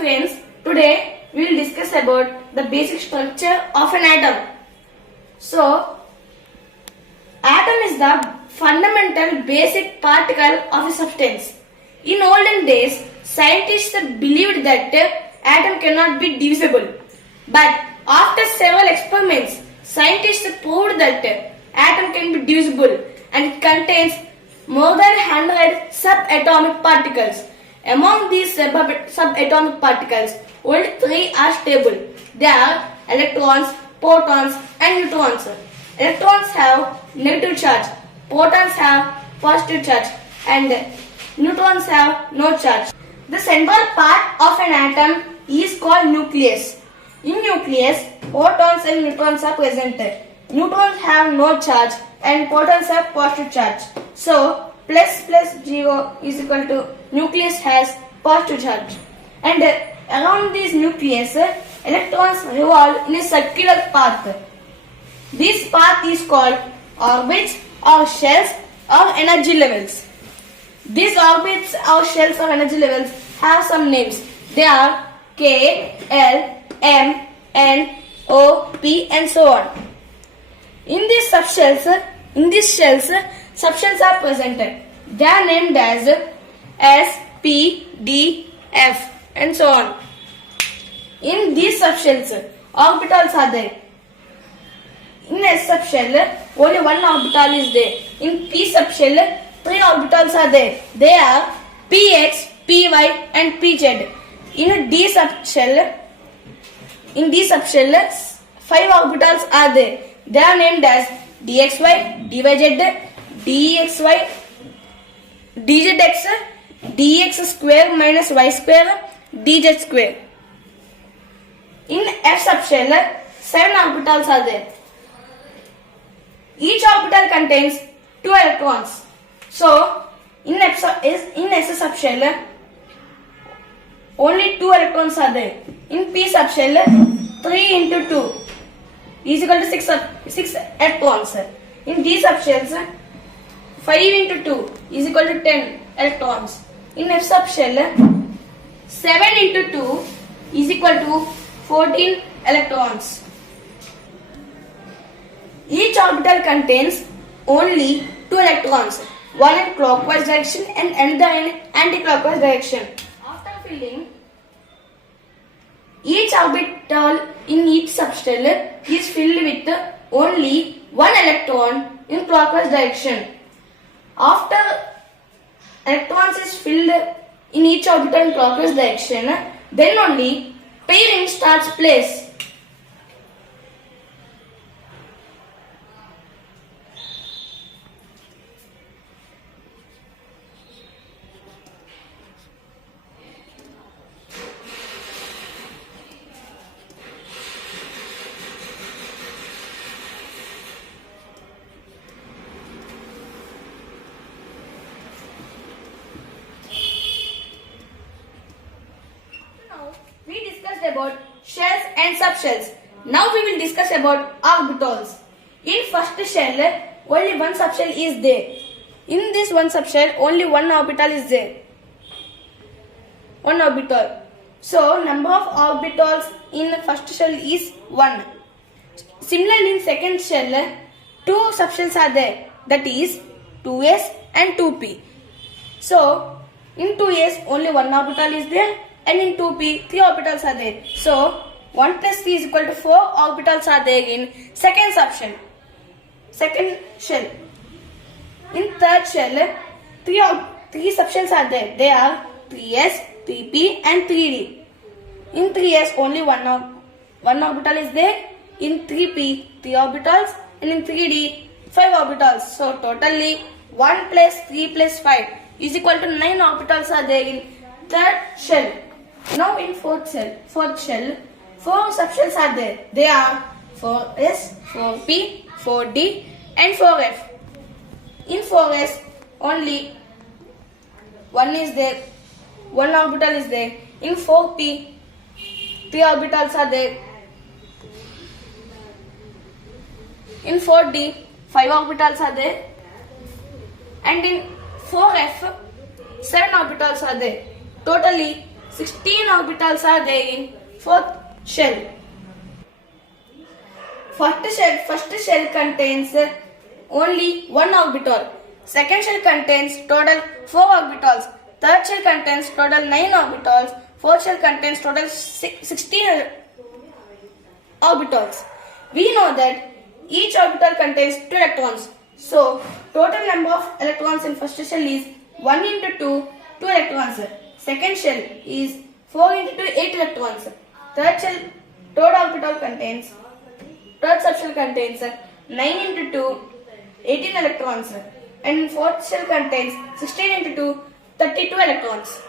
friends, today we will discuss about the basic structure of an atom. So, atom is the fundamental basic particle of a substance. In olden days, scientists believed that atom cannot be divisible. But after several experiments, scientists proved that atom can be divisible and it contains more than 100 subatomic particles. Among these subatomic particles, only 3 are stable. They are electrons, protons and neutrons. Electrons have negative charge, protons have positive charge and neutrons have no charge. The central part of an atom is called nucleus. In nucleus, protons and neutrons are present. Neutrons have no charge and protons have positive charge. So, plus 0 is equal to nucleus has positive charge. And around this nucleus, electrons revolve in a circular path. This path is called orbits or shells or energy levels. These orbits or shells or energy levels have some names. They are K, L, M, N, O, P and so on. In these shells, subshells are present. They are named as S, P, D, F and so on. In these subshells, orbitals are there. In S subshell, only one orbital is there. In P subshell, 3 orbitals are there. They are Px, Py and Pz. In D subshell, 5 orbitals are there. They are named as dxy, dyz, dxy, dzx, dx square minus y square, dz square. In F subshell, 7 orbitals are there. Each orbital contains 2 electrons. So, in S subshell, only 2 electrons are there. In P subshell, 3 into 2 is equal to 6 electrons. In D subshells, 5 into 2 is equal to 10 electrons. In F subshell, 7 into 2 is equal to 14 electrons. Each orbital contains only 2 electrons, one in clockwise direction and another in anti-clockwise direction. After filling, each orbital in each subshell is filled with only 1 electron in clockwise direction. After electrons is filled in each orbital in clockwise direction, then only pairing starts place. We discussed about shells and subshells. Now we will discuss about orbitals. In first shell, only one subshell is there. In this one subshell, only one orbital is there. One orbital. So, number of orbitals in first shell is 1. Similarly, in second shell, 2 subshells are there. That is 2s and 2p. So, in 2s, only one orbital is there. And in 2p, 3 orbitals are there. So, 1 plus 3 is equal to 4 orbitals are there in second subshell. Second shell. In third shell, 3 subshells are there. They are 3s, 3p and 3d. In 3s, only one orbital is there. In 3p, 3 orbitals. And in 3d, 5 orbitals. So, totally 1 plus 3 plus 5 is equal to 9 orbitals are there in third shell. Now in fourth shell, 4 subshells are there. They are 4s, 4p, 4d and 4f. In 4s, only 1 is there, 1 orbital is there. In 4p, 3 orbitals are there. In 4d, 5 orbitals are there. And in 4f, 7 orbitals are there. Totally 16 orbitals are there in fourth shell. First shell contains only one orbital. Second shell contains total 4 orbitals. Third shell contains total 9 orbitals. Fourth shell contains total 16 orbitals. We know that each orbital contains 2 electrons. So, total number of electrons in first shell is 1 into 2, 2 electrons. Second shell is 4 into 2, 8 electrons. Third subshell contains 9 into 2, 18 electrons. And fourth shell contains 16 into 2, 32 electrons.